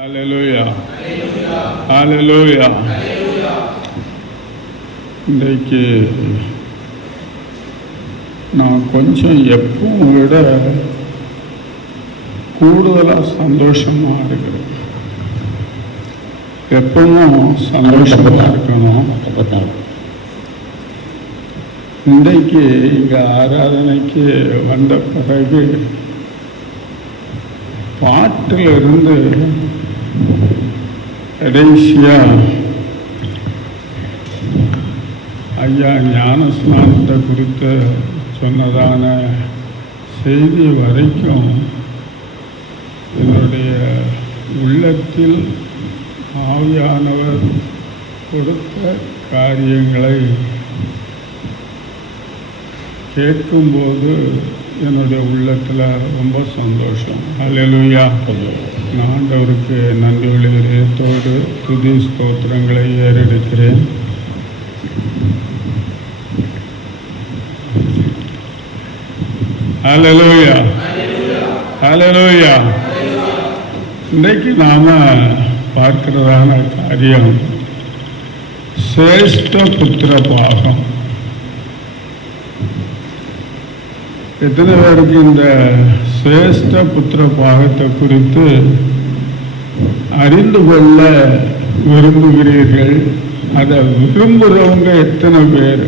ஹல்லேலூயா, ஹல்லேலூயா. இன்றைக்கு நான் கொஞ்சம் எப்பவும் விட கூடுதலாக சந்தோஷமாக இருக்கிறேன். எப்பவும் சந்தோஷமாக இருக்கணும். இன்றைக்கு இங்கே ஆராதனைக்கு வந்த பிறகு பாட்டிலிருந்து கடைசியாக ஐயா ஞானஸ்நானத்தை குறித்து சொன்னதான செய்தி வரைக்கும் என்னுடைய உள்ளத்தில் ஆவியானவர் கொடுத்த காரியங்களை கேட்கும்போது என்னுடைய உள்ளத்தில் ரொம்ப சந்தோஷம். ஹல்லேலூயா. நான் ஆண்டவருக்கு நன்றி விழுகிறேத்தோடு துதி ஸ்தோத்திரங்களை ஏறெடுக்கிறேன். ஹல்லேலூயா, ஹல்லேலூயா. இன்றைக்கு நாம் பார்க்கிறதான காரியம் சிரேஷ்ட புத்திர பாகம். எத்தனை பேருக்கு இந்த சிரேஷ்ட புத்திர பாகத்தை குறித்து அறிந்து கொள்ள விரும்புகிறீர்கள்? அதை விரும்புகிறவங்க எத்தனை பேர்?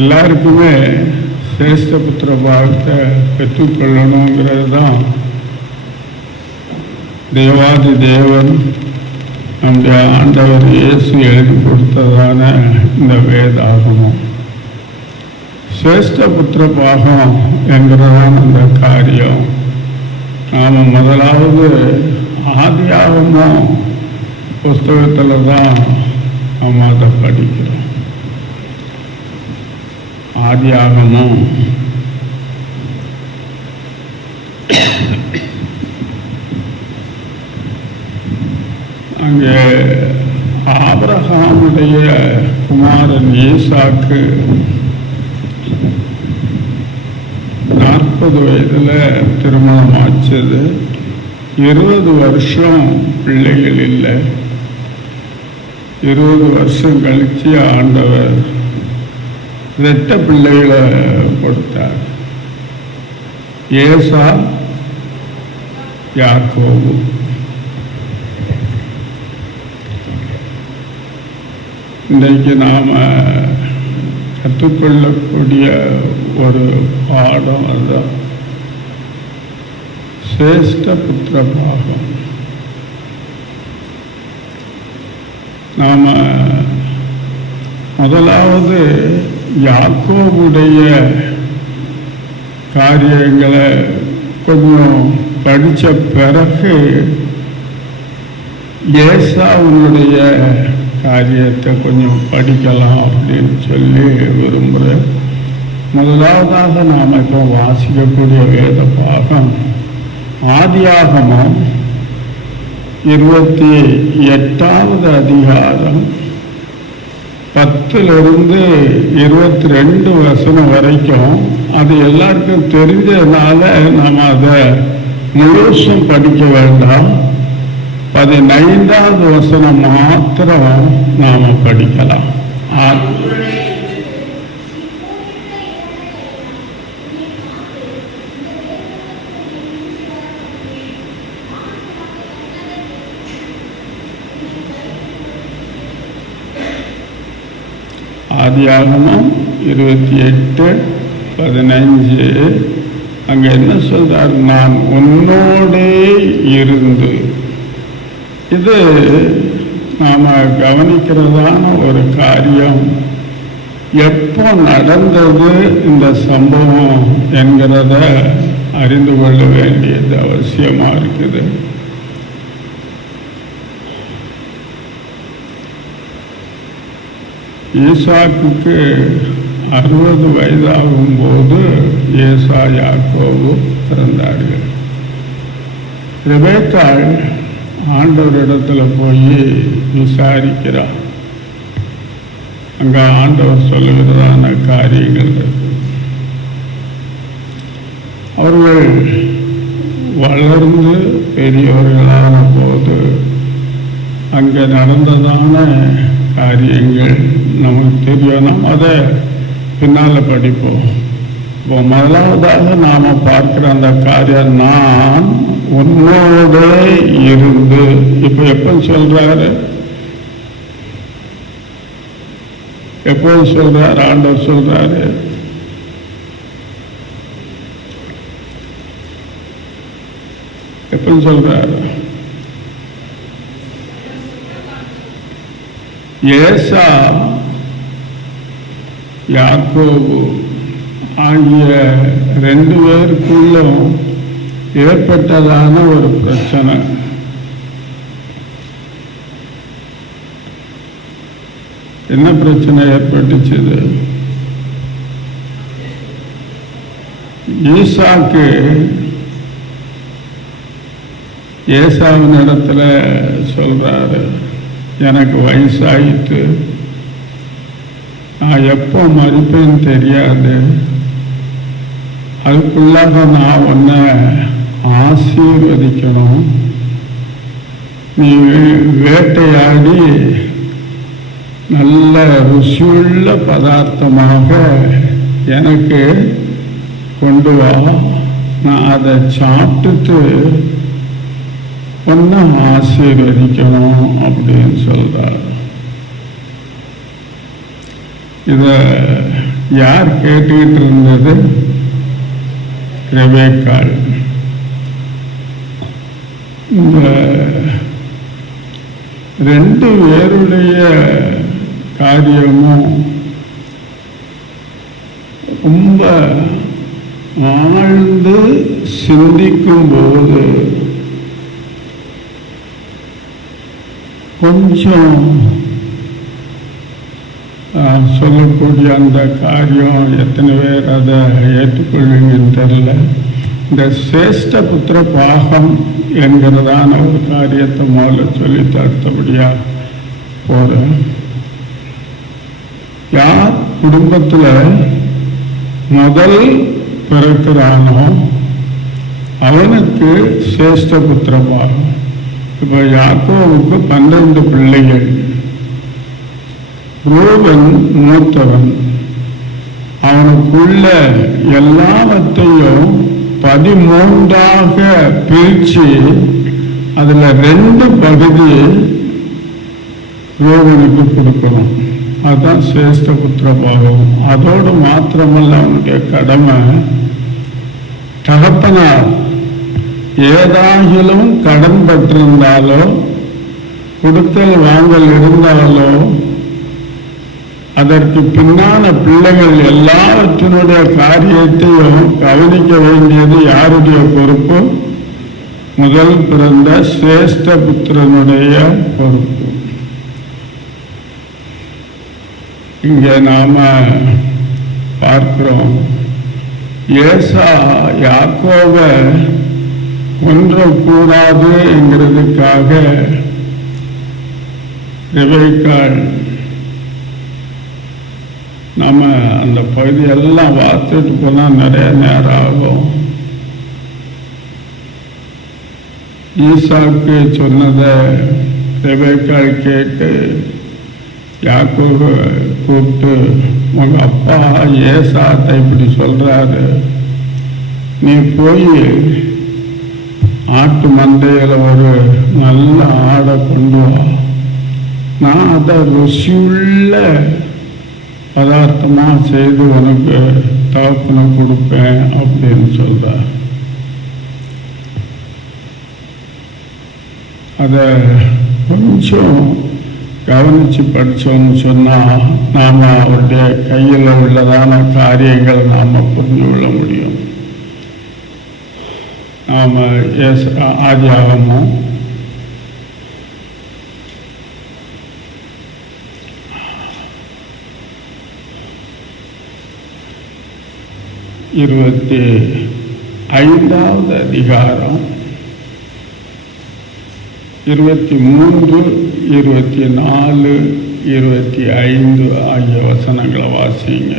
எல்லாருக்குமே சிரேஷ்ட புத்திர பாகத்தை பெற்றுக்கொள்ளணுங்கிறது தான் தேவாதி தேவன் நம்முடைய ஆண்டவர் இயேசு எழுதி கொடுத்ததான இந்த வேதாகமம். சிரேஷ்ட புத்திர பாகம் என்கிறதான அந்த காரியம் நாம் முதலாவது ஆதியாகமம் புஸ்தகத்தில் தான் நாம் அதை படிக்கிறோம். ஆதியாகமம் அங்கே ஆபிரகாமுடைய குமாரன் ஈசாக்கு 40 வயதில் திருமணம் ஆச்சது. 20 வருஷம் பிள்ளைகள் இல்லை. 20 வருஷம் கழித்து ஆண்டவர் 2 பிள்ளைகளை கொடுத்தார். ஏசா, யாக்கோபு. இன்றைக்கு நாம் கற்றுக்கொள்ளக்கூடிய ஒரு பாடம் அதுதான் சிரேஷ்ட புத்திர பாகம். நாம் முதலாவது யாக்கோபுடைய காரியங்களை கொஞ்சம் படித்த பிறகு ஏசாவுடைய காரியத்தை கொஞ்சம் படிக்கலாம் அப்படின்னு சொல்லி விரும்புகிறேன். முதலாவதாக நாம் இப்போ வாசிக்கக்கூடிய வேத பாகம் ஆதியாகமம் 28வது அதிகாரம் 10லிருந்து 22 வசனம் வரைக்கும். அது எல்லாருக்கும் தெரிஞ்சதுனால நாம் அதை முழுசும் படிக்க வேண்டாம். 15வது வசனம் மாத்திரம் நாம் படிக்கலாம். ஆதியாகமம் 28:15 அங்கே என்ன சொல்றார்? நான் உன்னோடே இருந்து. இது நாம் கவனிக்கிறதான ஒரு காரியம். எப்போ நடந்தது இந்த சம்பவம் என்கிறத அறிந்து கொள்ள வேண்டியது அவசியமாக இருக்குது. ஈசாக்குக்கு 60 வயதாகும்போது ஏசா, யாக்கோபு பிறந்தார்கள். ரெபேக்காள் ஆண்டவரிடத்தில் போய் விசாரிக்கிறார். அங்கே ஆண்டவர் சொல்லுகிறதான காரியங்கள் அவர்கள் வளர்ந்து பெரியவர்களான போது அங்கே நடந்ததான காரியங்கள் நமக்கு தெரியும். நாம் அதை பின்னால் படிப்போம். இப்போ முதலாவதாக நாம் பார்க்குற அந்த காரியம், நான் உன்னோட இருந்து. இப்போ எப்போ சொல்றாரு? எப்போது சொல்றாரு? ஆண்டவர் சொல்றாரு, எப்போ சொல்றாரு? ஏசா யாக்கோபு ஆகிய ரெண்டு பேருக்குள்ளும் ஏற்பட்டதான ஒரு பிரச்சனை. என்ன பிரச்சனை ஏற்பட்டுச்சு? ஈசாக்கு ஏசாவின் இடத்துல சொல்றாரு, எனக்கு வயசாயிட்டு, நான் எப்போ மறிப்பேன்னு தெரியாது, அதுக்குள்ளாக நான் உன்னை ஆசீர்வதிக்கணும், நீ வேட்டையாடி நல்ல ருசியுள்ள பதார்த்தமாக எனக்கு கொண்டு வா, நான் அதை சாப்பிட்டுட்டு உன்னை ஆசீர்வதிக்கணும் அப்படின்னு சொல்றார். இதை யார் கேட்டுக்கிட்டு இருந்தது? ரெபேக்காள். இந்த ரெண்டு பேருடைய காரியமும் ரொம்ப ஆழ்ந்து சிந்திக்கும் போது கொஞ்சம் சொல்லக்கூடிய அந்த காரியம் எத்தனை பேர் அதை ஏற்றுக்கொள்வீங்கன்னு தெரியல. இந்த சிரேஷ்ட புத்திர பாகம் என்கிறதான ஒரு காரியத்தை முதல்ல சொல்லி தடுத்தபடியா போறேன். யார் குடும்பத்தில் முதல் பிறக்கிறானோ அவனுக்கு சிரேஷ்ட புத்திர பாகம். இப்போ யாக்கோவுக்கு 12 பிள்ளைகள். ரூபன் மூத்தவன். அவனுக்குள்ள எல்லாவற்றையும் 13ஆக பிரித்து அதில் 2 பகுதி ரூபனுக்கு கொடுக்கணும். அதுதான் சிரேஷ்ட புத்திர பாகம். அதோடு மாத்திரமல்ல, அவனுடைய கடமை தகப்பனார் ஏதாகிலும் கடன் பட்டிருந்தாலோ கொடுக்கல் வாங்கல் இருந்தாலோ அதற்கு பின்னான பிள்ளைகள் எல்லாவற்றினுடைய காரியத்தையும் கவனிக்க வேண்டியது யாருடைய பொறுப்பு? முதல் பிறந்த சிரேஷ்ட புத்திரனுடைய பொறுப்பு. இங்கே நாம பார்க்கிறோம், ஏசா யாக்கோவை கொன்றக்கூடாது என்கிறதுக்காக ரெபேக்காள். நம்ம அந்த பகுதியெல்லாம் பார்த்துட்டு போனால் நிறைய நேரம் ஆகும். ஈசாக்கு சொன்னதை ரெபேக்காள் கேட்டு யாக்கோபை கூப்பிட்டு, உங்க அப்பா ஏசாத்தை இப்படி சொல்றாரு, நீ போய் ஆட்டு மந்தையில் ஒரு நல்ல ஆடை கொண்டு வா, நான் அதை ருசியுள்ள பதார்த்தமாக செய்து உனக்கு தகப்பனை கொடுப்பேன் அப்படின்னு சொல்றார். அதை கொஞ்சம் கவனித்து படித்தோம்னு சொன்னால் நாம் அவருடைய கையில் உள்ளதான காரியங்களை நாம் புரிந்து கொள்ள முடியும். நாம் ஆதியாகமம் 25வது அதிகாரம் 23, 24, 25 ஆகிய வசனங்களை வாசிங்க.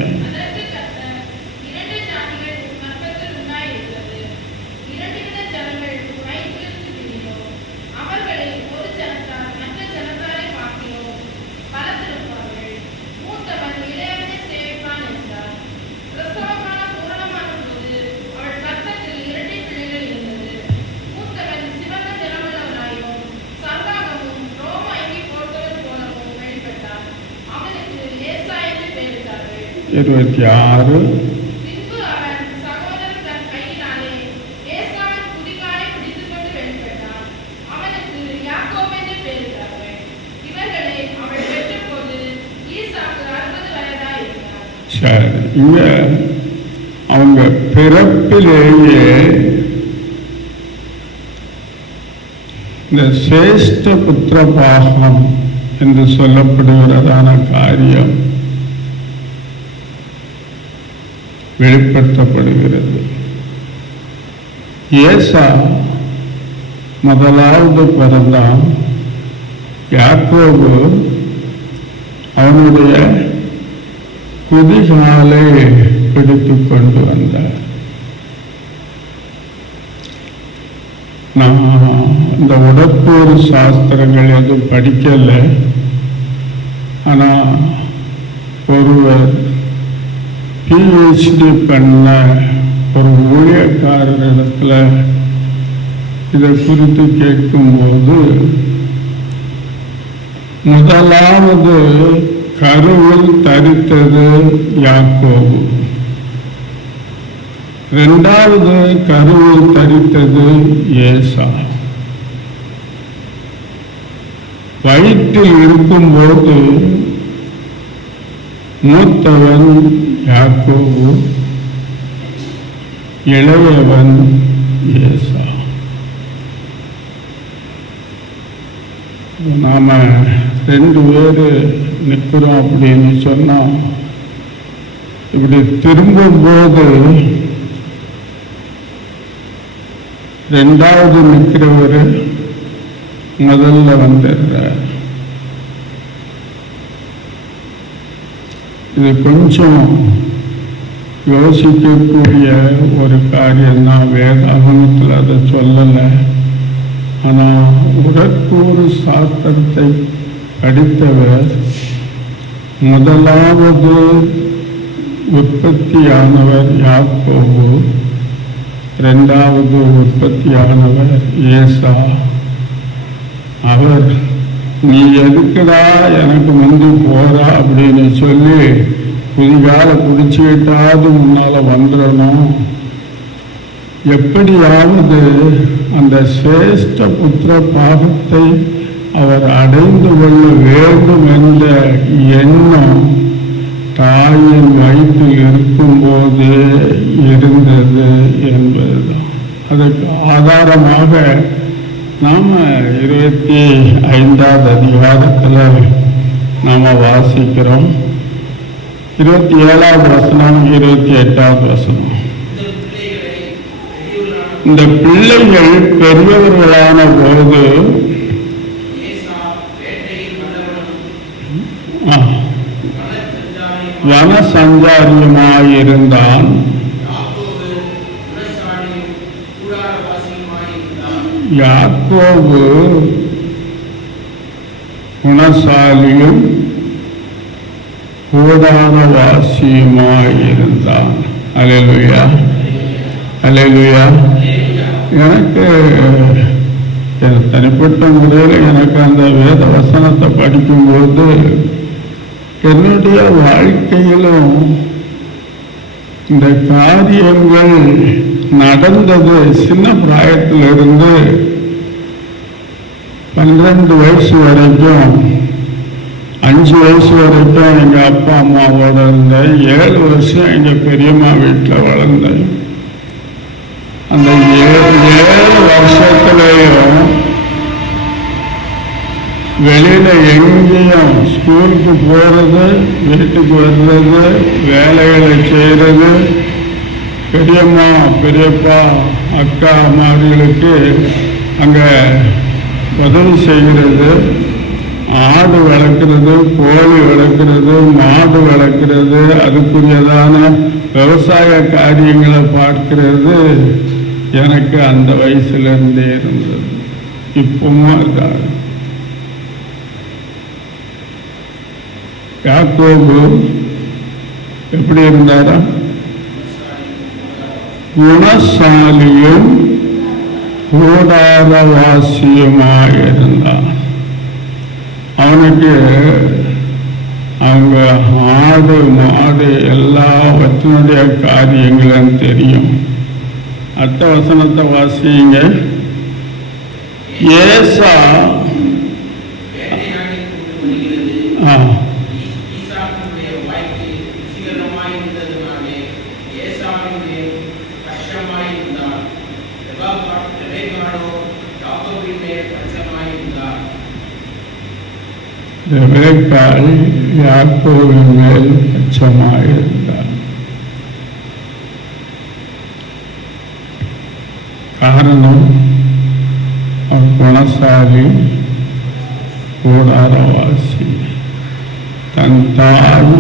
26. சரி, இங்க அவங்க பிறப்பிலேயே இந்த சிரேஷ்ட புத்திர பாகம் என்று சொல்லப்படுகிறதான காரியம் வெளிப்படுத்தப்படுகிறது. ஏசா முதலாவது பிறந்தான். யாக்கோபு அவனுடைய குதிகாலை பிடித்து கொண்டு வந்தார். நான் இந்த உடற்கூறு சாஸ்திரங்கள் எதுவும் படிக்கல. ஆனால் ஒருவர் PhD பண்ண ஒரு ஊழியக்காரரிடத்துல இதை குறித்து கேட்கும்போது, முதலாவது கருவில் தரித்தது யாக்கோபு, இரண்டாவது கருவில் தரித்தது ஏசா. வயிற்றில் இருக்கும்போது மூத்தவன் யாக்கோபு, இளையவன் ஏசா. நாம 2 பேர் நிற்கிறோம் அப்படின்னு சொன்னோம். இப்படி திரும்பும்போது ரெண்டாவது நிற்கிறவர் முதல்ல வந்துடுறார். இது கொஞ்சம் யோசிக்கக்கூடிய ஒரு காரியம்தான். வேதாகமத்தில் அதை சொல்லலை. ஆனால் உடற்கூறு சாஸ்திரத்தை படித்தவர் முதலாவது உற்பத்தியானவர் யாக்கோபு, இரண்டாவது உற்பத்தியானவர் ஏசா. அவர் நீ எதுக்குடா எனக்கு முந்தி போறா அப்படின்னு சொல்லி குதிகால பிடிச்சிக்கிட்டாவது முன்னால வந்துடணும், எப்படியாவது அந்த சிரேஷ்ட புத்திர பாகத்தை அவர் அடைந்து கொள்ள வேண்டும் என்ற எண்ணம் தாயின் வயிற்றில் இருக்கும்போது இருந்தது என்பதுதான். அதுக்கு ஆதாரமாக நாம் 25வது அதிகாரத்தில் நாம் வாசிக்கிறோம். 27வது வசனம், 28வது வசனம். இந்த பிள்ளைகள் பெரியவர்களான போது வன சஞ்சாரியுமாயிருந்தான். யாக்கோபு குணசாலியும் கூடாரவாசியுமாயிருந்தான். அல்லேலூயா, அல்லேலூயா. எனக்கு தனிப்பட்ட முறையில் எனக்கு அந்த வேத வசனத்தை படிக்கும்போது என்னுடைய வாழ்க்கையிலும் இந்த காரியங்கள் நடந்தது. சின்ன பிராயத்திலிருந்து 12 வயசு வரைக்கும், 5 வயசு வரைக்கும் எங்கள் அப்பா அம்மாவோட இருந்தேன். 7 வருஷம் எங்கள் பெரியம்மா வீட்டில் வளர்ந்தேன். அந்த 7 வருஷத்துலேயும் வெளியில் எங்கேயும் ஸ்கூலுக்கு போகிறது, வீட்டுக்கு வர்றது, வேலைகளை செய்கிறது, பெரியம்மா பெரியப்பா அக்கா அம்மார்களுக்கு அங்கே உதவி செய்கிறது, ஆடு வளர்க்குறது, கோழி வளர்க்குறது, மாடு வளர்க்குறது, அதுக்குரியதான விவசாய காரியங்களை பார்க்கிறது எனக்கு அந்த வயசுலேருந்தே இருந்தது. இப்பவும் இருக்காது. யாக்கோபு எப்படி இருந்தாரா? குணசாலியும் கூடாரவாசியுமாயிருந்தான். அவனுக்கு அவங்க ஆடு மாடு எல்லாவற்றினுடைய காரியங்களும் தெரியும். அடுத்த வசனத்தை வாசிங்க. ஏசா ரெபெக்காள் யாக்கோபின் மேல் பட்சமாயிருந்தார். காரணம் அவன் குணசாலி, கூடாரவாசி. தன் தாய்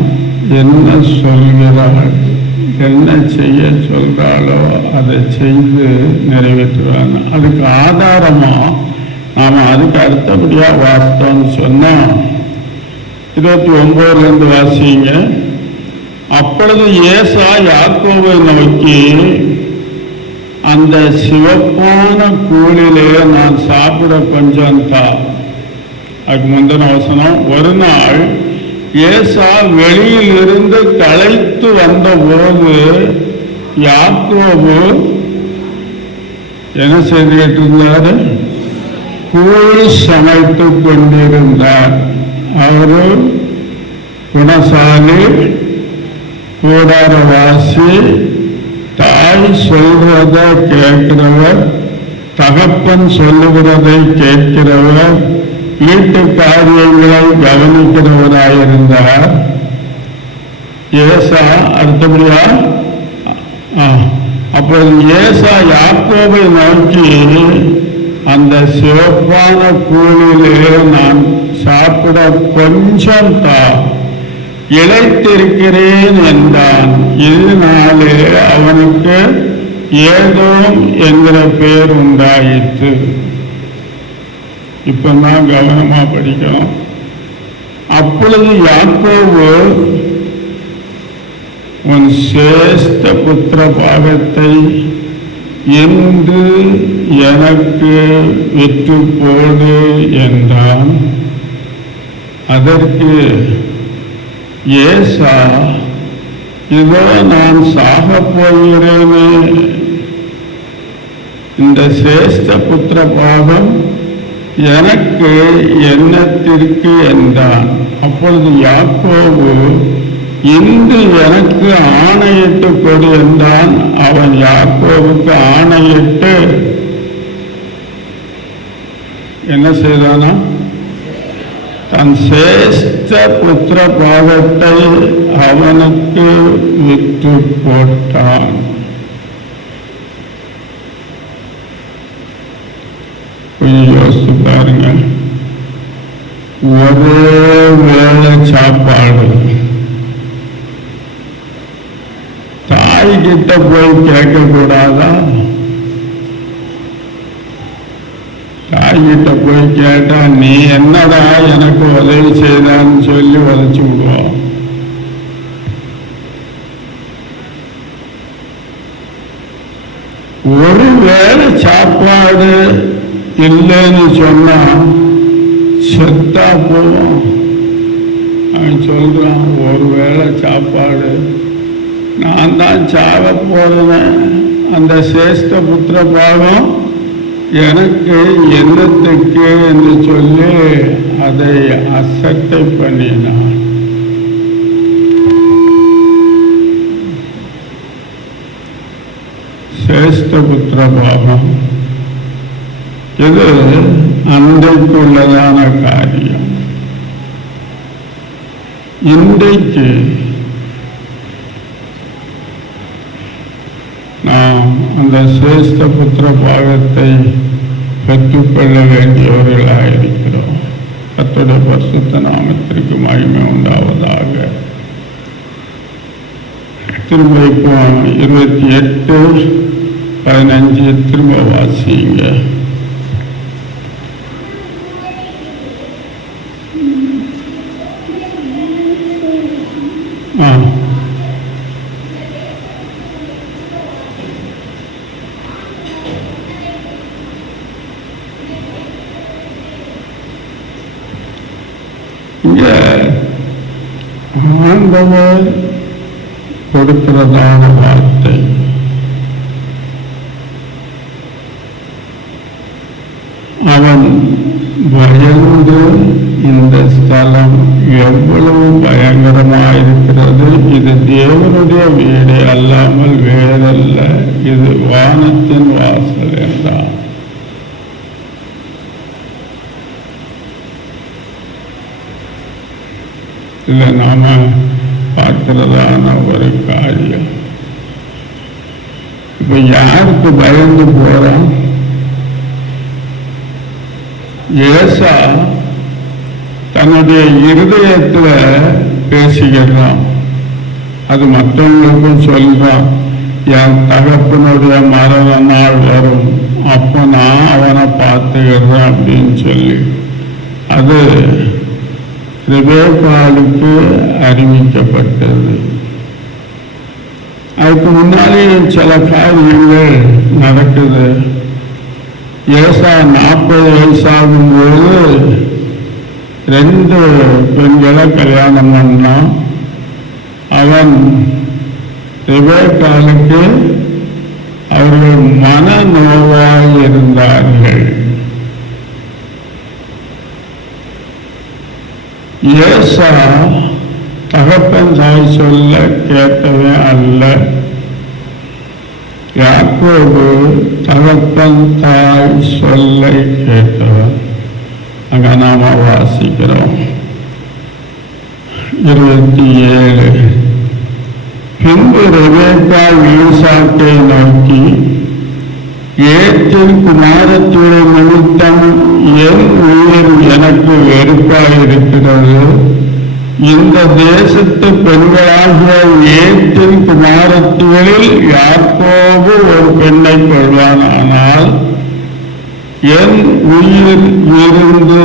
என்ன சொல்கிறாள், என்ன செய்ய சொல்கிறாளோ அதை செய்து நிறைவேற்றுவாங்க. அதுக்கு ஆதாரமாக நாம் அதுக்கு அடுத்தபடியாக வாசித்தோம்னு சொன்னால் 29 வாசிங்க. அப்பொழுது ஏசா யாக்கோபை நோக்கி, அந்த சிவப்பான கூழிலே நான் சாப்பிட கொஞ்சம் தா. அதுக்கு முந்தின வசனம், ஒரு நாள் ஏசா வெளியில் இருந்து களைத்து வந்த போது யாக்கோபு என்ன செய்துகிட்டு இருந்தாரு? கூழ் சமைத்து கொண்டிருந்தார். அவரு குணசாலி, கூடாரவாசி, தாய் சொல்றதை கேட்கிறவர், தகப்பன் சொல்லுகிறதை கேட்கிறவர், வீட்டு காரியங்களை கவனிக்கிறவராயிருந்தார். ஏசா அடுத்தபடியா அப்போது ஏசா யாக்கோபை நோக்கி, அந்த சிவப்பான கூழிலே நான் சாப்பிட கொஞ்சம் தா, இழைத்திருக்கிறேன் என்றான். இதனாலே அவனுக்கு ஏதோம் என்கிற பெயர் உண்டாயிற்று. இப்பதான் கவனமா படிக்கணும். அப்பொழுது யாக்கோபு, உன் சேஷ்ட புத்திர பாகத்தை என்று எனக்கு விற்று போடு என்றான். அதற்கு ஏசா, இதோ நான் சாக போகிறேனே, இந்த சேஷ்ட புத்திர பாகம் எனக்கு என்னத்திற்கு என்றான். அப்பொழுது யாக்கோபு, இன்று எனக்கு ஆணையிட்டு கொடு என்றான். அவன் யாக்கோபுக்கு ஆணையிட்டு என்ன செய்தானா? தன் சேஷ்ட புத்திர பாகத்தை அவனுக்கு விற்று போட்டான். கொஞ்சம் யோசித்து பாருங்க. ஒரே வேளை சாப்பாடு, தாய்கிட்ட போய் கேட்கக்கூடாதா? தாய்கிட்ட போய் கேட்டா, நீ என்னடா எனக்கு உதவி செய்தான்னு சொல்லி உதச்சி விடுவோம். ஒரு வேளை சாப்பாடு இல்லைன்னு சொன்னா செத்தா போவோம். அவன் சொல்றான், ஒரு வேளை சாப்பாடு, நான் தான் சாவ போறேன், அந்த சேஷ்ட புத்திர பாகம் எனக்கு என்னத்துக்கு என்று சொல்லி அதை அசட்டை பண்ணினான். சேஷ்ட புத்திர பாகம் இது அன்றைக்குள்ளதான காரியம். இன்றைக்கு நாம் அந்த சேஷ்ட புத்திர பாகத்தை பெற்றுக்கொள்ள வேண்டியவர்களாயிருக்கிறோம். கர்த்தருடைய பரிசுத்த நாமத்திற்கு மகிமை உண்டாவதாக. திரும்ப இப்போ 28:15 திரும்ப வாசிங்க. இங்க கொடுக்கிறதான வார்த்தை. அவன் பயந்து இந்த ஸ்தலம் எவ்வளவு பயங்கரமாயிருக்கிறது, இது தேவனுடைய வீடு அல்லாமல் வேறல்ல, இது வானத்தின் வாசல் என்றான். இதை நாம பார்க்கிறதான ஒரு காரியம். இப்ப யாருக்கு பயந்து போறோம்? ஏசா தன்னுடைய இருதயத்துல பேசிக்கிறான், அது மற்றவங்களுக்கும் சொல்றான். என் தகப்பனுடைய மரண நாள் வரும், அப்போ நான் அவனை பார்த்துக்கிறேன் அப்படின்னு சொல்லி அது ரெபெக்காளுக்கு அறிவிக்கப்பட்டது. அதுக்கு முன்னாலே சில காரியங்கள் நடக்குது. ஏசா 40 வயசாகும்போது 2 பெண்களை கல்யாணம் பண்ணான். அவன் ரெபெக்காளுக்கு அவர்கள் மனநோவாய் இருந்தார்கள். ஏசா தகப்பன் தாய் சொல்ல கேட்டவன் அல்ல. யாக்கோபு தகப்பன் தாய் சொல்லை கேட்டவன். அங்க நாம வாசிக்கிறோம் 27. பின்பு ரெபெக்கா ஈசாக்கை நோக்கி, ஏத்தின் குமாரத்தின் நிமித்தம் என் உயிர் எனக்கு வெறுப்பாயிருக்கிறது. இந்த தேசத்து பெண்களாகிய ஏத்தின் குமாரத்திகளில் யாக்கோபு ஒரு பெண்ணை கொள்வானானால் என் உயிர் இருந்து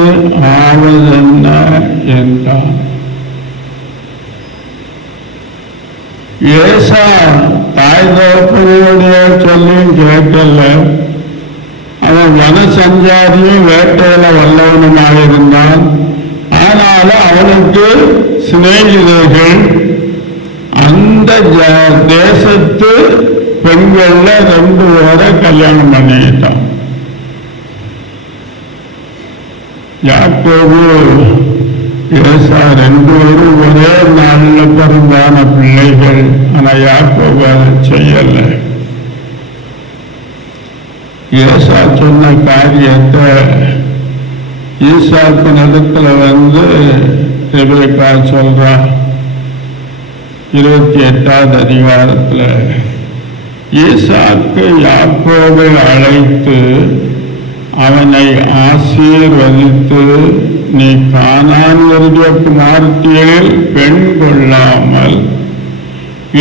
ஆவதென்ன என்றான். ஏசா தாய் தகப்பனுடைய சொல்லியும் கேட்கல. அவன் வனசஞ்சாரியும் வேட்டையில வல்லவனுமாக இருந்தான். ஆனாலும் அவனுக்கு சிநேகிதர்கள் அந்த தேசத்து பெண்கள்ல 2 பேரை கல்யாணம் பண்ணிக்கிட்டான். யாக்கோபு ஏசா 2 பேரும் ஒரே நாளில் பிறந்தான பிள்ளைகள். ஆனா யாக்கோபு அதை செய்யல. ஏசா சொன்ன காரியத்தை ஈசாக்கு நிலத்துல ரெபெக்கா சொல்றான் 28வது அதிகாரத்துல. ஈசாக்கு யாக்கோபை அழைத்து அவனை ஆசீர்வதித்து, நீ கானானியருடைய குமாரத்தியில் பெண் கொள்ளாமல்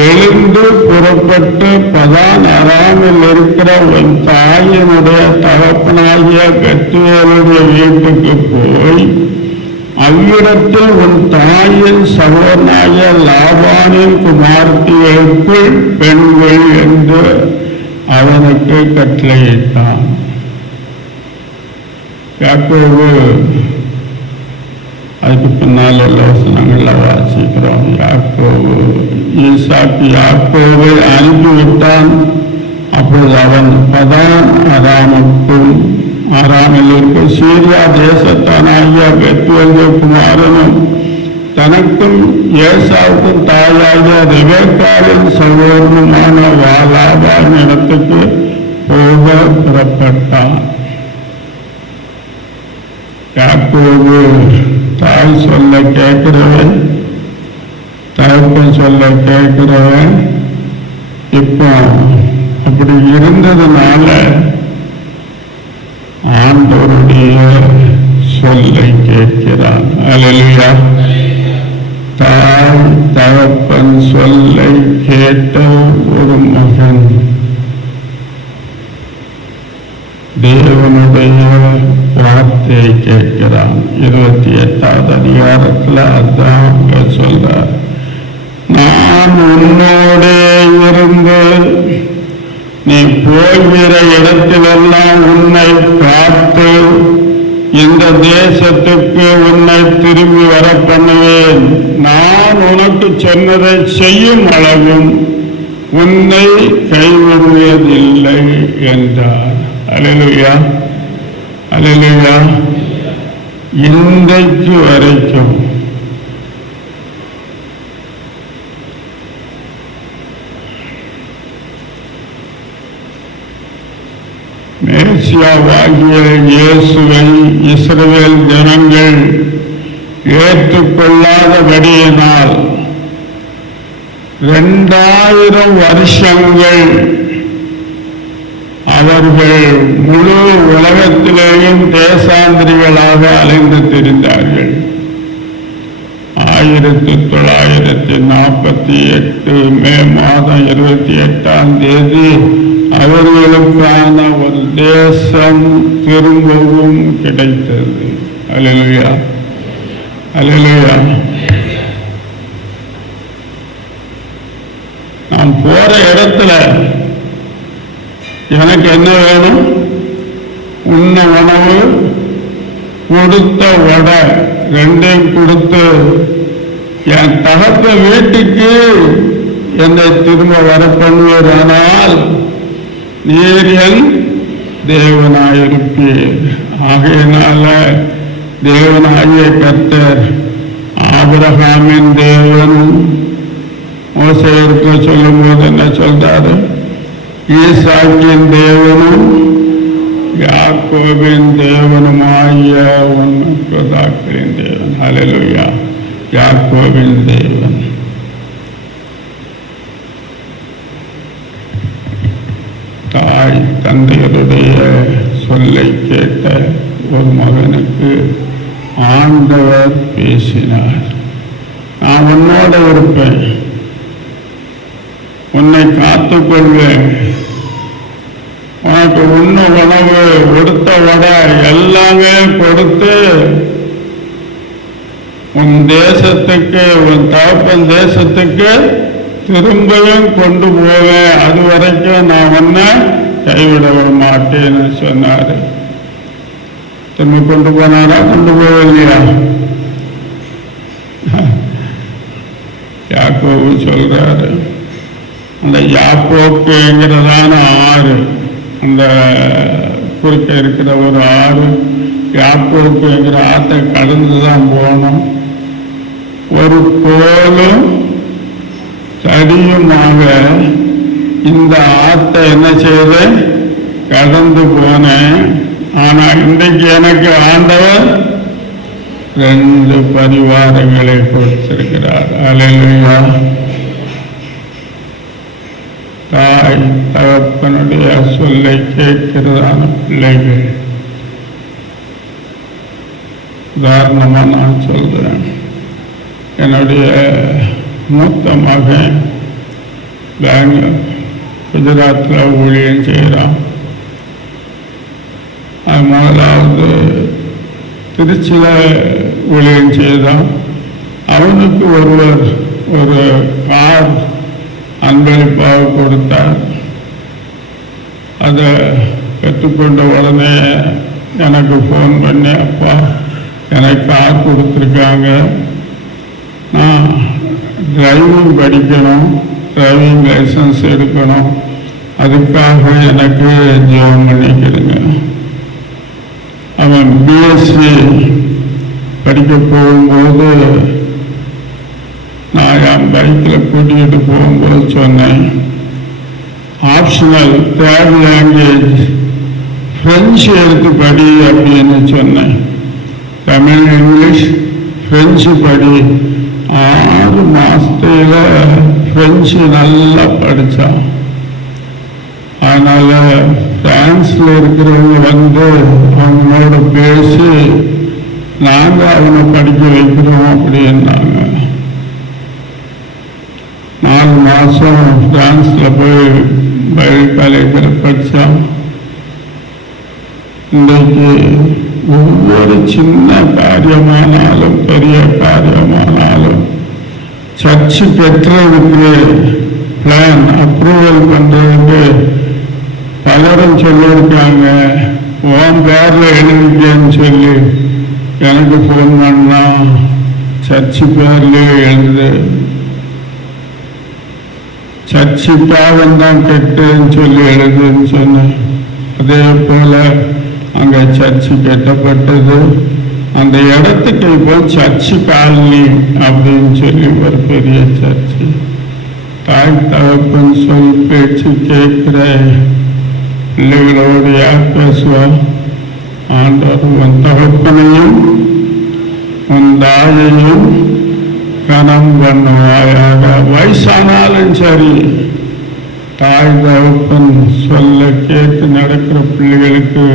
எழுந்து புறப்பட்டு பதான் அராமில் இருக்கிற உன் தாயினுடைய தகப்பனாகிய பெத்துவேலுடைய வீட்டுக்கு போய் அவ்விடத்தில் உன் தாயின் சகோதரனாகிய லாபானின் குமாரத்திகளுக்குள் பெண்கள் என்று அவனுக்கு கட்டளையிட்டான். யாக்கோபு அதுக்கு பின்னால் உள்ள வசனங்கள்ல வாசிக்கிறோம். யாக்கோபு ஈசாக்கு யாக்கோபை அனுப்பிவிட்டான். அப்பொழுது அவன் பதான் அராமுக்கும் ஆறாமில் இருக்க சீரியா தேசத்தானாகிய பெத்துவேலுடைய குமாரனும் தனக்கும் ஏசாவுக்கும் தாயாகிய ரெபெக்காவின் சகோதரனுமான லாபான் இடத்துக்கு போக புறப்பட்டான். யாக்கோபு தாய் சொல்ல கேட்கிறவன், தகப்பன் சொல்ல கேட்கிறவன். இப்போ அப்படி இருந்ததுனால ஆண்டவருடைய சொல்லை கேட்கிறான். அல்லேலூயா. தாய் தகப்பன் சொல்லை கேட்ட ஒரு மகன் தேவனுடைய வார்த்தையை கேட்கிறான். 28வது அதிகாரத்தில் அதான் சொல்றார். நான் உன்னோடே இருந்து நீ போகிற இடத்திலெல்லாம் உன்னை காத்து இந்த தேசத்துக்கு உன்னை திரும்பி வர பண்ணுவேன், நான் உனக்கு சொன்னதை செய்யும் அளவும் உன்னை கைவிடுவதில்லை என்றார். அல்லேலூயா, அல்லேலூயா. இன்றைக்கு வரைக்கும் மேசியாவாகிய இயேசுவை இஸ்ரவேல் ஜனங்கள் ஏற்றுக்கொள்ளாதபடியினால் 2000 வருஷங்கள் அவர்கள் முழு உலகத்திலேயும் தேசாந்திரிகளாக அலைந்து திரிந்தார்கள். 1948 மே மாதம் 28ஆம் தேதி அவர்களுக்கான ஒரு தேசம் திரும்பவும் கிடைத்தது. அல்லேலூயா, அல்லேலூயா. நான் போற இடத்துல எனக்கு என்ன வேணும்? உண்ண உணவு, கொடுத்த வடை ரெண்டையும் கொடுத்து என் தகப்ப வீட்டுக்கு என்னை திரும்ப வர பண்ணுவதானால் நீர் என் தேவனாயிருப்பீர். ஆகையினால தேவனாகிய கர்த்தர் ஆபிரகாமின் தேவன் மோசேயிற்கு சொல்லும் போது என்ன சொல்றாரு? ஈசாக்கின் தேவனும் யாக்கோபின் தேவனுமாகிய உன் பிதாக்களின் தேவன். அல்லேலூயா, யாக்கோபின் தேவன். தாய் தந்தையருடைய சொல்லை கேட்ட ஒரு மகனுக்கு ஆண்டவர் பேசினார். நான் உன்னோட இருப்பேன், உன்னை காத்துக்கொள்வேன், உனக்கு உண்ண உணவு, கொடுத்த வடை எல்லாமே கொடுத்து உன் தேசத்துக்கு, உன் தகப்பன் தேசத்துக்கு திரும்பவும் கொண்டு போவேன், அது வரைக்கும் நான் உன்னை கைவிட மாட்டேன்னு சொன்னாரு. திரும்ப கொண்டு போனாரா? கொண்டு போகலையா? யாக்கோபு சொல்றாரு, அந்த யாக்கோப்புங்கிறதான ஆறு, அந்த குறுக்க இருக்கிற ஒரு ஆறு, யாக்கோப்புங்கிற ஆற்றை கடந்து தான் போகணும். ஒரு கோலும் தடியுமாக இந்த ஆற்றை என்ன செய்த கடந்து போனேன். ஆனா இன்றைக்கு எனக்கு ஆண்டவர் 2 பரிவாரங்களை கொடுத்திருக்கிறார். அல்லேலூயா. தாய் தகப்பனுடைய சொல்லை கேட்கிறதான பிள்ளைகள். உதாரணமா நான் சொல்றேன், என்னுடைய மூத்த மகன் குஜராத்தில் ஊழியம் செய்கிறான். அது முதலாவது திருச்சியில் ஊழியம் செய்தான். அவனுக்கு ஒருவர் ஒரு கார் அன்பளிப்பாக கொடுத்தார். அதை பெற்றுக்கொண்ட உடனே எனக்கு ஃபோன் பண்ணி, அப்பா எனக்கு கார் கொடுத்துருக்காங்க, நான் டிரைவிங் படிக்கணும், டிரைவிங் லைசன்ஸ் எடுக்கணும், அதுக்காக எனக்கு ஜெபம் பண்ணிக்கிறேங்க. அவன் பிஎஸ்சி படிக்க போகும்போது நான் என் பைக்கில் கூட்டிகிட்டு போகும்போது சொன்னேன், ஆப்ஷனல் 3rd லாங்குவேஜ் ஃப்ரெஞ்சு எடுத்து படி அப்படின்னு சொன்னேன். தமிழ், இங்கிலீஷ், ஃப்ரெஞ்சு படி. 6 மாதத்தில் ஃப்ரெஞ்சு நல்லா படித்தான். அதனால் பிரான்ஸில் இருக்கிறவங்க வந்து அவங்களோட பேசி நாங்கள் அவனை படிக்க வைக்கிறோம் அப்படின்னாங்க. 4 மாதம் பிரான்ஸில் போய் பைபிள் காலேஜில் படித்தான். இன்றைக்கு ஒவ்வொரு சின்ன காரியமானாலும் பெரிய காரியமானாலும் சர்ச்சு பெற்றதுக்கு பிளான் அப்ரூவல் பண்ணுறதுக்கு பலரும் சொல்லியிருக்காங்க, உன் பேர்ல எழுதிக்கன்னு சொல்லி எனக்கு ஃபோன் பண்ணா, சர்ச்சு பேர்ல எழுது, சர்ச்சு பாவம் தான் கெட்டுன்னு சொல்லி எழுதுன்னு சொன்னேன். அதே போல அங்க சர்ச்சு கட்டப்பட்டது. அந்த இடத்துக்கு இப்போ சர்ச்சு காலனி அப்படின்னு சொல்லி ஒரு பெரிய சர்ச்சு. தாய் தகப்பன் சொல் பேச்சு கேட்கிற பிள்ளைகளோடு யார் பேசுவார்? ஆண்டவர் உன் தகப்பனையும் உன் தாயையும் கனம் பண்ணுவாயாக. வயசானாலும் சரி, தாய் தகப்பன் சொல்ல கேட்டு நடக்கிற பிள்ளைகளுக்கு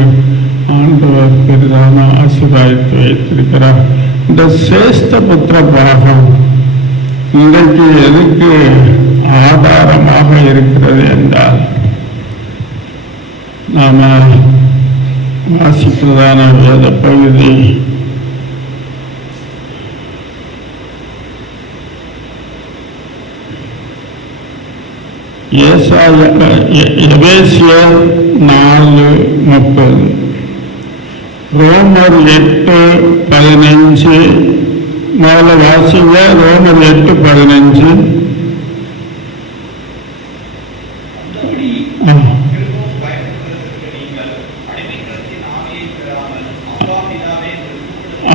ஆண்டவர் பெரிதான ஆசீர்வாதத்தை வைத்திருக்கிறார். இந்த சேஷ்ட புத்திர பாகம் இன்றைக்கு எதுக்கு ஆதாரமாக இருக்கிறது என்றால், நாம வாசிக்கிறதான வேத பகுதி எபேசியர் 4:30, ரோமர் 8:15. முதல்ல வாசிங்க, ரோமர் 8:15.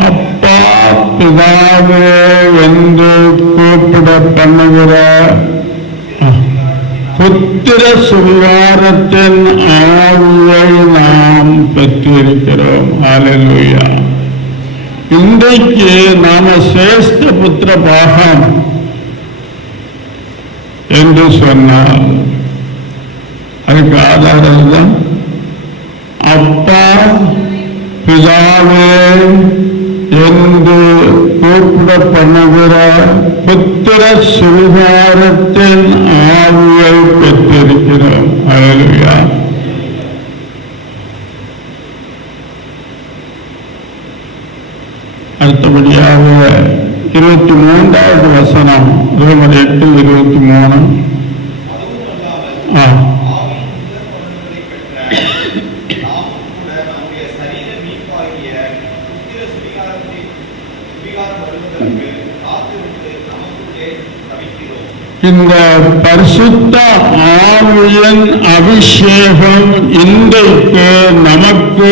அப்பா பிதாவே என்று கூப்பிட பண்ணுகிற புத்திர சுவிகாரத்தின் ஆவியை நாம் பெற்றிருக்கிறோம். ஹல்லேலூயா. இன்றைக்கு நாம சேஷ்ட புத்திர பாகம் என்று சொன்னால் அதுக்கு ஆதாரம் தான் அப்பா பிதாவே என்று கூப்பிட பண்ணுகிற புத்திர சுவிகாரத்தின் ஆவியை பெற்றிருக்கிறோம். ஹல்லேலூயா. அடுத்தபடியாக 23வது வசனம், ரோமர் 8:23. இந்த பரிசுத்த ஆவியின் அபிஷேகம் இன்றைக்கு நமக்கு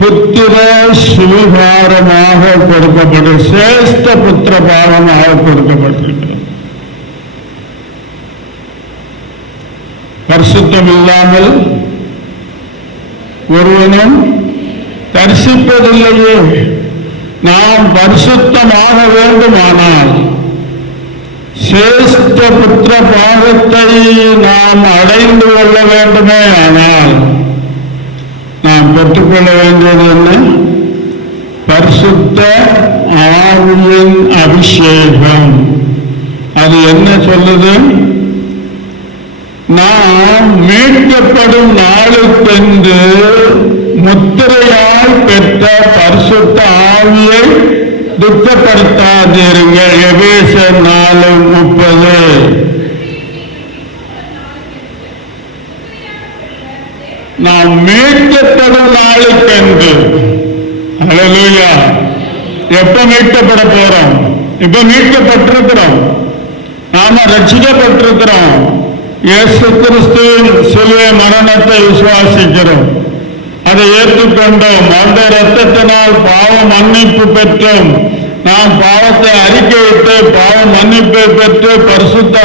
புத்திர சுவிகாரமாக கொடுக்கப்பட்டு சேஷ்ட புத்திர பாவமாக கொடுக்கப்பட்டிருக்கிறது. பரிசுத்தம் இல்லாமல் ஒருவனும் தரிசிப்பதில்லையே. நாம் பரிசுத்தமாக வேண்டுமானால் சேஷ்ட புத்திர பாகத்தை நாம் அடைந்து கொள்ள வேண்டுமே. ஆனால் நாம் பெற்றுக்கொள்ள வேண்டியது என்ன? பரிசுத்த ஆவியின் அபிஷேகம். அது என்ன சொல்லுது? நாம் மீட்கப்படும் நாளுக்கென்று முத்திரையால் பெற்ற பரிசுத்த ஆவியை துக்கப்படுத்தாதீர்கள். எபேசியர் 4:30. நாம் மீட்கப்படும் நாளுக்கென்று. ஹல்லேலூயா. எப்ப மீட்கப்பட போறோம்? இப்ப மீட்கப்பட்டிருக்கிறோம். நாம ரட்சிக்கப்பட்டிருக்கிறோம். இயேசு கிறிஸ்துவின் சிலுவை மரணத்தை விசுவாசிக்கிறோம், அதை ஏற்றுக்கொண்டோம். அந்த இரத்தத்தினால் பாவ மன்னிப்பு பெற்றோம். நாம் பாவத்தை அறிக்கையிட்டு பாவ மன்னிப்பை பெற்று பரிசுத்த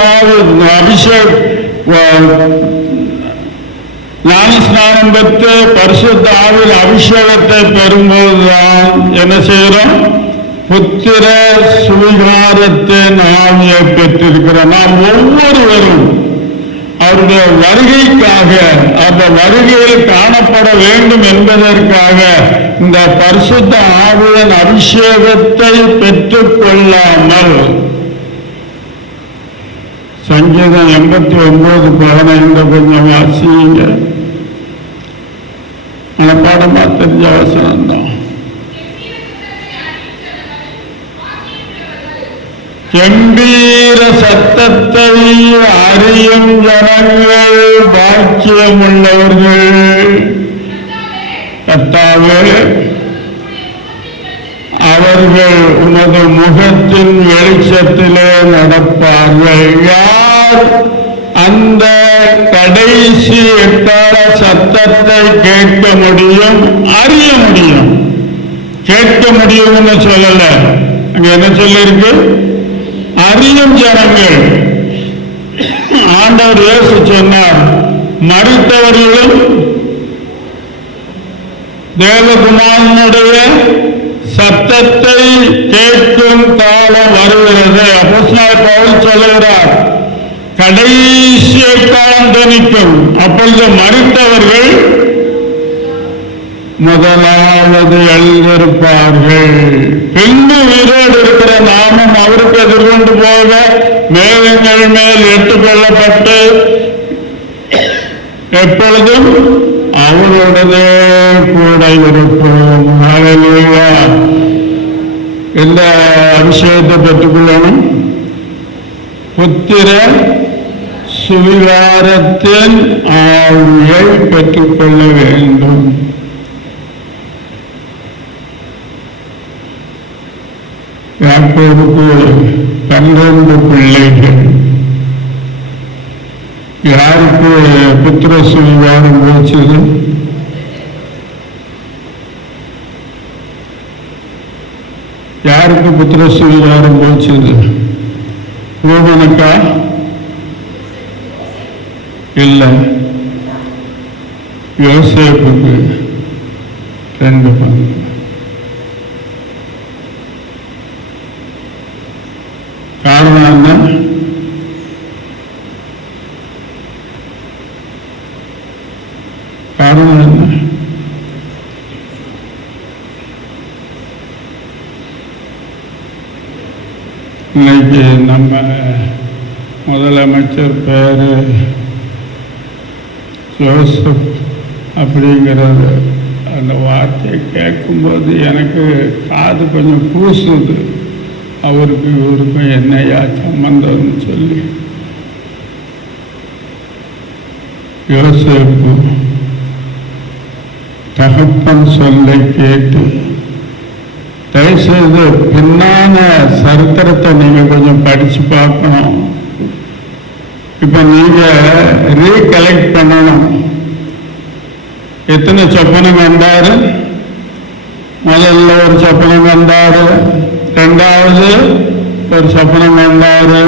ஞானஸ்நானம் பெற்று பரிசுத்த ஆவியின் அபிஷேகத்தை பெறும்போதுதான் என்ன செய்கிறோம்? புத்திர சுவிகாரத்தின் ஆவியை பெற்றிருக்கிறோம். நாம் ஒவ்வொருவரும் அவருடைய வருகைக்காக, அந்த வருகையில் காணப்பட வேண்டும் என்பதற்காக இந்த பரிசுத்த ஆவியின் அபிஷேகத்தை பெற்றுக் கொள்ளாமல், சங்கீதம் 89:15 கொஞ்சம் வாசிங்க. மனப்பாடமா தெரிஞ்ச வசனம் தான். கம்பீர சத்தத்தை அறியும் ஜனங்கள் பாக்கியமுள்ளவர்கள். கர்த்தாவே, அவர்கள் உமது முகத்தின் வெளிச்சத்திலே நடப்பார்கள். யார் அந்த கடைசி எக்கால சத்தத்தை கேட்க முடியும், அறிய முடியும்? கேட்க முடியும்னு சொல்லல, அங்க என்ன சொல்லிருக்கு? அறியும் ஜனங்கள். ஆண்டவர் இயேசு சொன்னார், மரித்தவர்களும் தேவகுமாரனுடைய சத்தத்தை கேட்கும் காலம் வருகிறது. அப்போஸ்தலனாகிய பவுல் சொல்லுகிறார், கடைசி காலம் துணிக்கும், அப்பொழுது மரித்தவர்கள் முதலாவது எழுந்திருப்பார்கள். பின்பு உயிரோடு இருக்கிற நாமும் அவருக்கு எதிர்கொண்டு போக மேகங்கள் மேல் ஏற்றுக்கொள்ளப்பட்டு எப்பொழுதும் அவருடனே கூட இருப்போம். ஹல்லேலூயா. இந்த அபிஷேகத்தை பெற்றுக்கொள்ளணும். புத்திர சுவிகாரத்தின் ஆவியை பெற்றுக்கொள்ள வேண்டும். யாக்கோபுக்கு 12 பிள்ளைகள். யாருக்கு புத்திர சுவிகாரம் போச்சது? யாருக்கு புத்திர சுவிகாரம் போச்சது? ரூபனுக்கா? இல்லை, யோசேப்புக்கு 2 பங்கு. காரணம் என்ன? காரணம் என்ன? இன்னைக்கு நம்ம முதலமைச்சர் பேரு ஜோசப் அப்படிங்கிறது, அந்த வார்த்தையை கேட்கும்போது எனக்கு காது கொஞ்சம் கூசுது. அவருக்கு இவருக்கும் என்னையா சம்பந்தம்னு சொல்லி. யோசேப்பு தகப்பன் சொல்லை கேட்டு, தயவுசெய்து பின்னான சரித்திரத்தை நீங்க கொஞ்சம் படிச்சு பார்க்கணும். இப்ப நீங்க ரீகலெக்ட் பண்ணணும். எத்தனை சொப்பனம் கண்டாரு? முதல்ல ஒரு சொப்பனம் கண்டாரு, 2வது ஒரு சொப்பனம் கண்டாரு,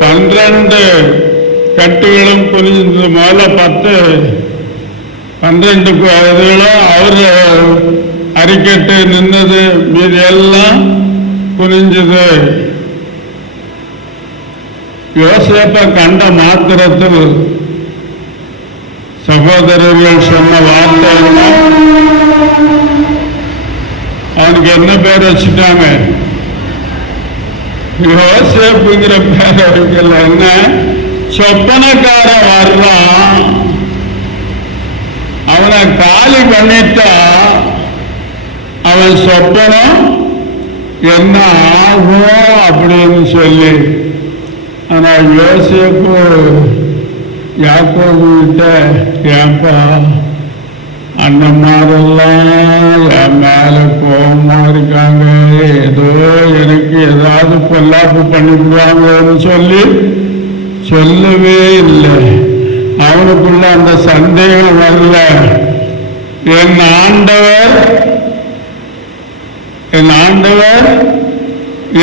12 கட்டுகளும் புரிஞ்சது. முதல்ல 12 இதுகளும் அவரு அறிக்கட்டு நின்னது, மீது எல்லாம் புரிஞ்சது. யோசேப்பை கண்ட மாத்திரத்தில் சகோதரர்கள் சொன்ன வார்த்தை என்ன? அவனுக்கு என்ன பேர் வச்சுட்டாங்க? யோசேப்புங்கிற பேர் வைக்கல. என்ன? சொப்பனக்காரன் வர்றான், அவனை காலி பண்ணிட்டா அவன் சொப்பனம் என்ன ஆகும் அப்படின்னு சொல்லி. ஆனா யோசேப்பு யாக்கோபு கிட்ட, ஏன்பா அண்ணன்மாரெல்லாம் என் மேல கோபமா இருக்காங்க, ஏதோ எனக்கு ஏதாவது பொல்லாப்பு பண்ணிவிடுவாங்கன்னு சொல்லி சொல்லவே இல்லை. அவனுக்குள்ள அந்த சந்தேகம் வரல. என் ஆண்டவர்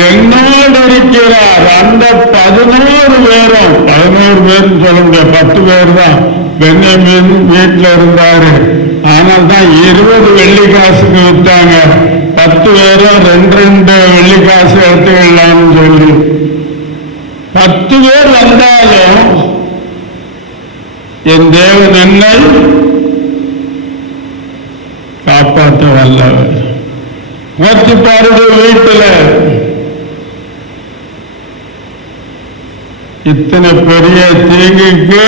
என்னோடு இருக்கிறார். அந்த 11 பேரும், 11 பேரும் சொல்ல முடியாது, 10 பேர் தான் பென்யமீன் வீட்டில் இருந்தாரு. ஆனால் தான் 20 வெள்ளி காசுக்கு விட்டாங்க. 10 பேரும் 2 வெள்ளி காசு எடுத்துக்கலாம்னு சொல்லி 10 பேர் வந்தாலும் என் தேவன் என்னை காப்பாற்ற வல்லவர். போத்திபாருடைய வீட்டில் இத்தனை பெரிய தீங்குக்கு,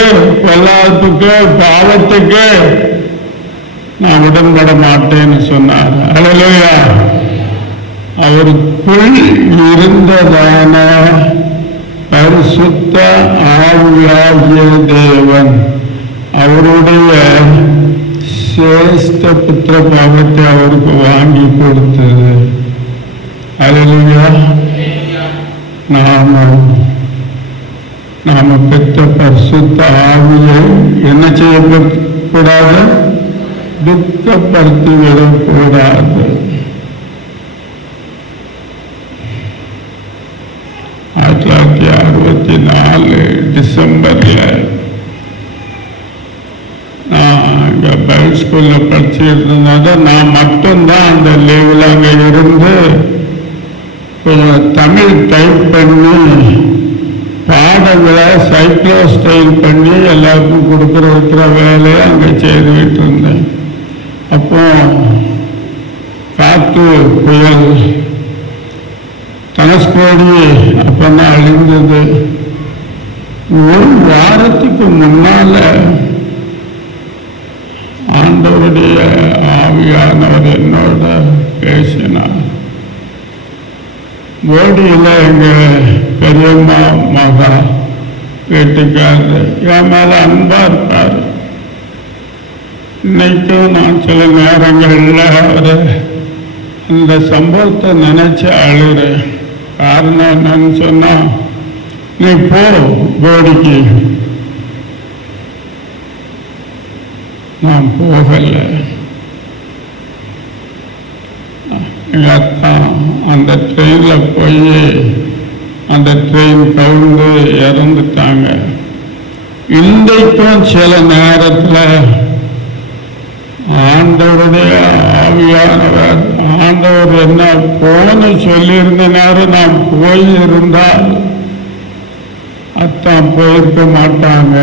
பொல்லாப்புக்கு, பாவத்துக்கு நான் உடன்பட மாட்டேன்னு சொன்னார். அல்லேலூயா. அவருக்குள் இருந்ததான பரிசுத்த ஆவியாகிய தேவன் அவருடைய சிரேஷ்ட புத்திர பாவத்தை அவருக்கு வாங்கி கொடுத்தது. அல்லேலூயா. நாம பெற்ற பரிசுத்த ஆவியை என்ன செய்யக்கூடாது? துக்கப்படுத்தி விடக்கூடாது. 1964 டிசம்பர்ல நான் அங்கே பைபிள் ஸ்கூலில் படிச்சுட்டு இருந்தது. நான் மட்டும்தான் அந்த லீவில் அங்கே இருந்து கொஞ்சம் தமிழ் டைப் பண்ணி பாடங்களை சைக்ளோ ஸ்டைல் பண்ணி எல்லாருக்கும் கொடுக்குற வேலையை அங்கே செய்துக்கிட்டு இருந்தேன். அப்போ காற்று புயல் தனுஷ்கோடி அப்பதான் அழிந்தது. ஒரு வாரத்துக்கு முன்னால ஆண்டவருடைய ஆவியானவர் என்னோட பேசினார். போடியில் எங்க பெரியம்மா மகா வீட்டுக்காரர் என் மேல அன்பா இருப்பார். இன்னைக்கும் நான் சில நேரங்கள்ல இந்த சம்பவத்தை நினைச்சு அழுறேன். காரணம் என்னன்னு சொன்னா, நீ போ போடிக்கு. நான் போகல. எங்க அத்தா அந்த ட்ரெயின்ல போய் அந்த ட்ரெயின் கவுந்து இறந்துட்டாங்க. இன்றைக்கும் சில நேரத்தில் ஆண்டவருடைய ஆவியானவர் ஆண்டவர் என்ன போன்னு சொல்லியிருந்த நேரம் நான் போயிருந்தால் அத்தான் போயிருக்க மாட்டாங்க.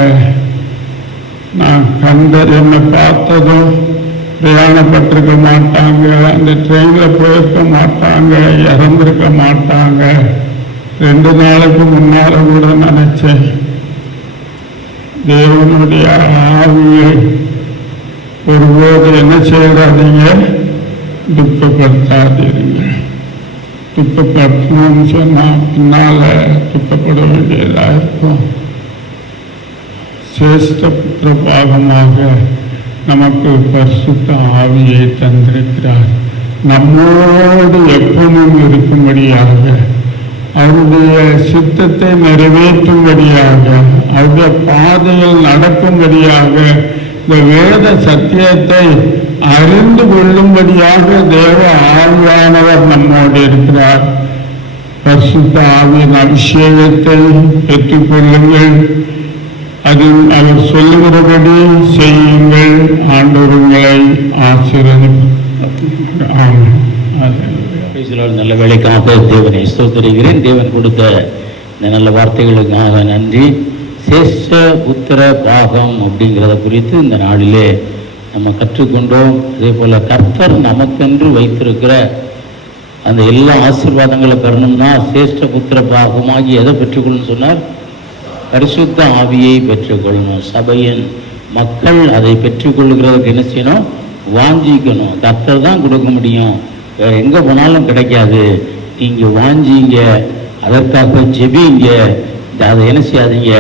நான் என்னை பார்த்ததும் பிரயாணப்பட்டிருக்க மாட்டாங்க. அந்த ட்ரெயினில் போயிருக்க மாட்டாங்க, இறந்திருக்க மாட்டாங்க. 2 நாளைக்கு முன்னால கூட நினைச்சேன், தேவனுடைய ஆவியை ஒருபோது என்ன செய்யாதீங்க, துக்கப்படுத்தாதீங்க. துக்கப்படுத்தணும்னு சொன்னால் பின்னால துக்கப்பட வேண்டியதாக இருக்கும். சிரேஷ்ட புத்திர பாகமாக நமக்கு பரிசுத்த ஆவியை தந்திருக்கிறார். நம்மோடு எப்பவும் இருக்கும்படியாக, அவருடைய சித்தத்தை நிறைவேற்றும்படியாக, அவருடைய பாதையில் நடக்கும்படியாக, இந்த வேத சத்தியத்தை அறிந்து கொள்ளும்படியாக தேவ ஆவியானவர் நம்மோடு இருக்கிறார். பரிசுத்த ஆவியின் அபிஷேகத்தை பெற்றுக்கொள்ளுங்கள். அது அவர் சொல்லுகிறபடி செய்யுங்கள். ஆண்டவர் உங்களை ஆசீர்வதிப்பார். நல்ல வேலைக்காக தேவனை ஸ்தோத்திரிக்கிறேன். தேவன் கொடுத்த இந்த நல்ல வார்த்தைகளுக்காக நன்றி. சேஷ்ட புத்திர பாகம் அப்படிங்கிறத குறித்து இந்த நாளிலே நம்ம கற்றுக்கொண்டோம். அதே போல் கர்த்தர் நமக்கென்று வைத்திருக்கிற அந்த எல்லா ஆசீர்வாதங்களை பெறணும்னா சேஷ்ட புத்திர பாகமாகி எதை பெற்றுக்கொள்ளணும்னு சொன்னார்? பரிசுத்த ஆவியை பெற்றுக்கொள்ளணும். சபையின் மக்கள் அதை பெற்றுக்கொள்ளுகிறதுக்கு என்ன செய்யணும்? வாஞ்சிக்கணும். கர்த்தர் தான் கொடுக்க முடியும், வேறு எங்கே போனாலும் கிடைக்காது. நீங்கள் வாஞ்சிங்க, அதற்காக ஜெபிங்க. அதை என்ன செய்யாதீங்க,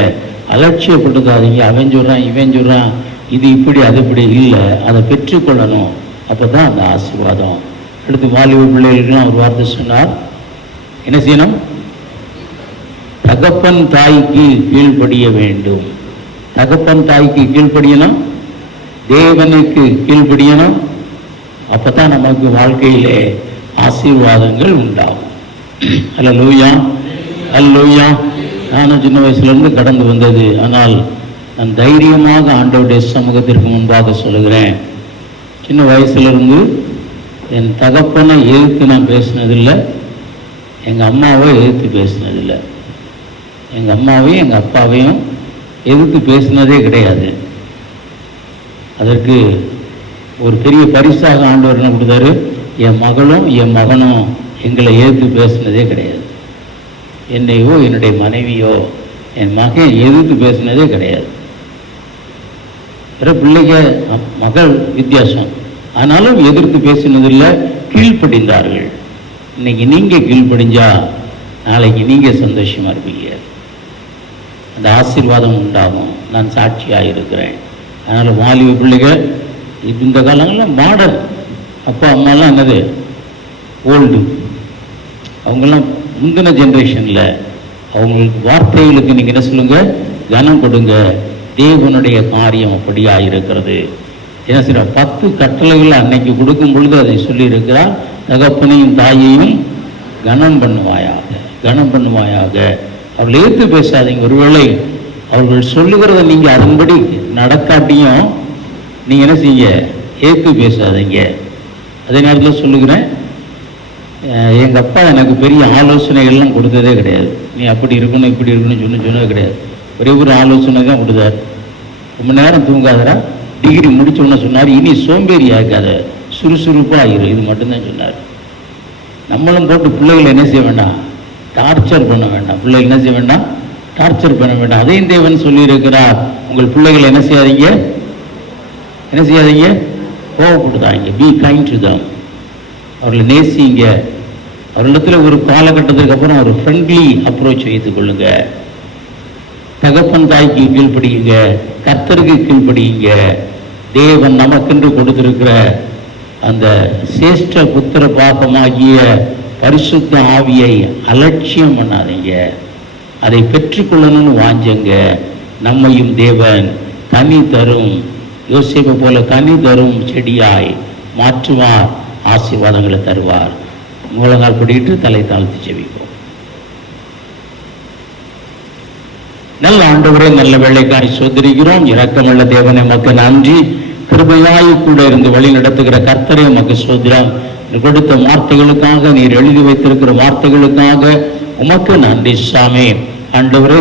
அலட்சியப்படுத்தாதீங்க. அவன் சொல்கிறான், இவன் சொல்கிறான், இது இப்படி அது இப்படி இல்லை. அதை பெற்றுக்கொள்ளணும். அப்போ தான் அந்த ஆசீர்வாதம். அடுத்து வாலிப பிள்ளைகளுக்கெல்லாம் ஒரு வார்த்தை சொன்னார். என்ன செய்யணும்? தகப்பன் தாய்க்கு கீழ்ப்படிய வேண்டும். தகப்பன் தாய்க்கு கீழ்ப்படியணும், தேவனுக்கு கீழ்ப்படியணும். அப்போ தான் நமக்கு வாழ்க்கையிலே ஆசீர்வாதங்கள் உண்டாகும். அல்லேலூயா, அல்லேலூயா. நானும் சின்ன வயசுலேருந்து கடந்து வந்தது. ஆனால் நான் தைரியமாக ஆண்டவருடைய சமூகத்திற்கு முன்பாக சொல்லுகிறேன், சின்ன வயசுலேருந்து என் தகப்பனை எதிர்த்து நான் பேசினதில்லை, எங்கள் அம்மாவை எதிர்த்து பேசினதில்லை. எங்கள் அம்மாவையும் எங்கள் அப்பாவையும் எதிர்த்து பேசினதே கிடையாது. அதற்கு ஒரு பெரிய பரிசாக ஆண்டவர் என்ன கொடுத்தாரு? என் மகளும் என் மகனும் எங்களை எதிர்த்து பேசினதே கிடையாது. என்னையோ என்னுடைய மனைவியோ என் மகன் எதிர்த்து பேசினதே கிடையாது. வேறு பிள்ளைங்க மகள் வித்தியாசம், ஆனாலும் எதிர்த்து பேசினதில்லை, கீழ்ப்படிந்தார்கள். இன்னைக்கு நீங்கள் கீழ்ப்படிஞ்சா நாளைக்கு நீங்கள் சந்தோஷமாக இருப்பீங்க, அந்த ஆசீர்வாதம் உண்டாகும். நான் சாட்சியாக இருக்கிறேன். அதனால் வாலிப பிள்ளைகள் இந்த காலங்களில் மாடர்ன். அப்பா அம்மாலாம் என்னது ஓல்டு. அவங்கெல்லாம் முந்தின ஜென்ரேஷனில். அவங்களுக்கு வார்த்தைகளுக்கு நீங்கள் என்ன சொல்லுங்க, கனம் கொடுங்க. தேவனுடைய காரியம் அப்படியாக இருக்கிறது. என்ன செய்ய 10 கட்டளைகள் அன்னைக்கு கொடுக்கும் பொழுது அதை சொல்லியிருக்கிறார். தகப்பனையும் தாயையும் கனம் பண்ணுவாயாக, கனம் பண்ணுவாயாக. அவர்கள் ஏற்று பேசாதீங்க. ஒருவேளை அவர்கள் சொல்லுகிறத நீங்கள் அதன்படி நடக்காட்டியும் நீங்கள் என்ன செய்ய, ஏற்று பேசாதீங்க. அதே நேரத்தில் சொல்லுகிறேன், எங்கள் அப்பா எனக்கு பெரிய ஆலோசனைகள்லாம் கொடுத்ததே கிடையாது. நீ அப்படி இருக்கணும் இப்படி இருக்கணும்னு சொன்னது கிடையாது. ஒரே ஒரு ஆலோசனை தான் கொடுத்தார். ரொம்ப நேரம் தூங்காதரா, டிகிரி முடிச்சோன்னு சொன்னார், இனி சோம்பேறி ஆகாத, சுறுசுறுப்பாக ஆயிரும். இது மட்டும்தான் சொன்னார். நம்மளும் போட்டு பிள்ளைகளை என்ன செய்ய வேண்டாம், டார்ச்சர் பண்ண வேண்டாம். பிள்ளைகள் என்ன செய்ய வேண்டாம், டார்ச்சர் பண்ண வேண்டாம். அதையும் தேவன் சொல்லியிருக்கிறார். உங்கள் பிள்ளைகளை என்ன செய்யாதீங்க, என்ன செய்யாதீங்க, கோவப்படுத்தாங்க. Be kind to them. அவர்களை நேசிங்க. அவர்களிடத்தில் ஒரு காலகட்டத்துக்கு அப்புறம் ஒரு ஃப்ரெண்ட்லி அப்ரோச் வைத்துக் கொள்ளுங்க. தகப்பன் தாய்க்கு கீழ்ப்படியுங்க, கர்த்தருக்கு கீழ்ப்படியுங்க. தேவன் நமக்கென்று கொடுத்திருக்கிற அந்த சேஷ்ட புத்திர பாகமாகிய பரிசுத்த ஆவியை அலட்சியம் பண்ணாதீங்க. அதை பெற்றுக்கொள்ளணும்னு வாஞ்சங்க. நம்மையும் தேவன் கனி தரும், யோசேப்பை போல கனி தரும் செடியாய் மாற்றுவார், ஆசீர்வாதங்களை தருவார். முழங்கால் படிட்டு தலை தாழ்த்தி செவிப்போம். நல்ல ஆண்டவரே, நல்ல வேளைக்காய் சோதரிக்கிறோம். இரக்கமுள்ள தேவனை உமக்கு நன்றி. கிருபையாய் கூட இருந்து வழி நடத்துகிற கர்த்தரை உமக்கு சோதரம். கொடுத்த வார்த்தைகளுக்காக, நீர் எழுதி வைத்திருக்கிற வார்த்தைகளுக்காக உமக்கு நன்றி சாமி. ஆண்டவரே,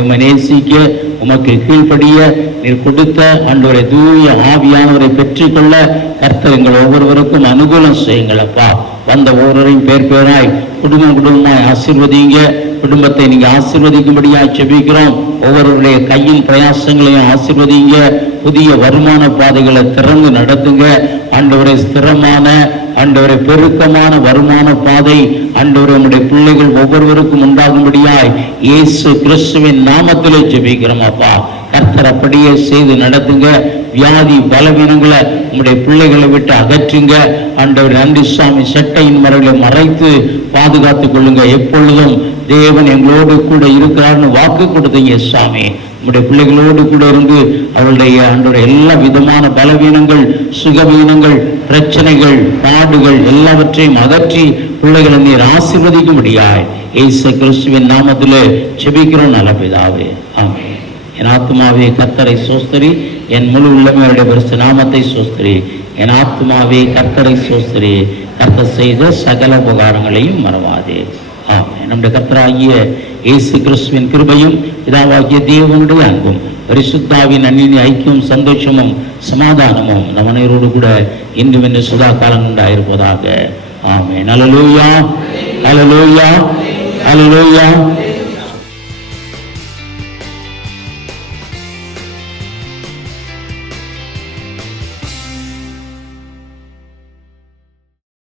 எம்மை நேசிக்க, உமக்கு கீழ்ப்படிய நீர் கொடுத்த ஆண்டவரை தூய ஆவியானவரை பெற்றுக்கொள்ள கர்த்தர் எங்கள் ஒவ்வொருவருக்கும் அனுகூலம் செய்யுங்கள் அப்பா. வந்த ஒவ்வொருவரையும் பேர் பேராய் குடும்பமாய் ஆசீர்வதிங்க. குடும்பத்தை நீங்க ஆசீர்வதிக்கும்படியாக செபிக்கிறோம். ஒவ்வொருவருடைய கையின் பிரயாசங்களையும் ஆசீர்வதிங்க. புதிய வருமான பாதைகளை திறந்து நடத்துங்க ஆண்டவரை. ஸ்திரமான ஆண்டவரை பெருக்கமான வருமான பாதை ஆண்டவரை நம்முடைய பிள்ளைகள் ஒவ்வொருவருக்கும் உண்டாகும்படியாய் இயேசு கிறிஸ்துவின் நாமத்திலே ஜெபிக்கிறோம் அப்பா. கர்த்தர் அப்படியே செய்து நடத்துங்க. வியாதி பலவீனங்களை நம்முடைய பிள்ளைகளை விட்டு அகற்றுங்க ஆண்டவர். நன்றி சுவாமி. சட்டையின் மறைகளை மறைத்து பாதுகாத்துக் கொள்ளுங்க. எப்பொழுதும் தேவன் எங்களோடு கூட இருக்கிறார்னு வாக்கு கொடுத்தீங்க சுவாமி. நம்முடைய பிள்ளைகளோடு கூட இருந்து அவருடைய ஆண்டவருடைய எல்லா விதமான பலவீனங்கள், சுகவீனங்கள், பிரச்சனைகள், பாடுகள் எல்லாவற்றையும் அகற்றி பிள்ளைகளை நீர் ஆசீர்வதிக்கும்படியாய் இயேசு கிறிஸ்துவின் நாமத்திலே ஜெபிக்கிறோம் நல்ல பிதாவே, ஆமென். என் ஆத்துமாவே கர்த்தரை சோஸ்தரி, என் முழு உள்ளமே அவருடைய பரிசுத்த நாமத்தை சோஸ்தரி. என் ஆத்துமாவே கர்த்தரை சோஸ்தரி, கர்த்தர் செய்த சகல உபகாரங்களையும் மறவாதே. நம்முடைய கர்த்தராகிய இயேசு கிறிஸ்துவின் கிருபையும் பிதாவாகிய தேவனுடைய அன்பும் பரிசுத்தாவின் அந்நிய ஐக்கியம் சந்தோஷமும் சமாதானமும் நம் அனைவரோடு கூட இன்றும் என்று சுதா காலம் உண்டாயிருப்பதாக. ஆமென். அல்லேலூயா, அல்லேலூயா, அல்லேலூயா.